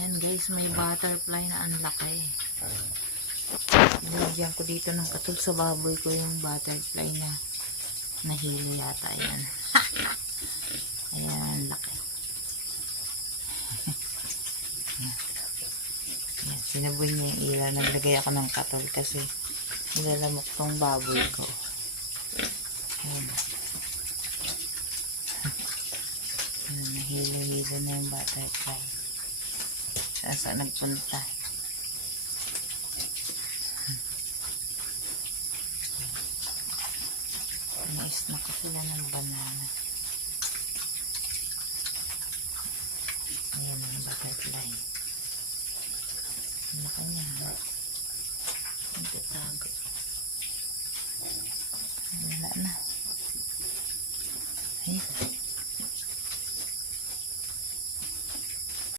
Yan guys, may butterfly na ang laki. Nilagyan ko dito ng katog sa baboy ko yung butterfly na nahilo yata. Ayan. Ayan, laki. Ayan, sinaboy niya yung ilaw. Naglagay ako ng katog kasi nilalamok tong baboy ko. Ayan. Ayan, nahilo-hilo na yung butterfly. Saan nagpunta? Na-snack ko sila ng banana. Ayan ang butterfly. Ano kanya? Nagtatago. Wala na.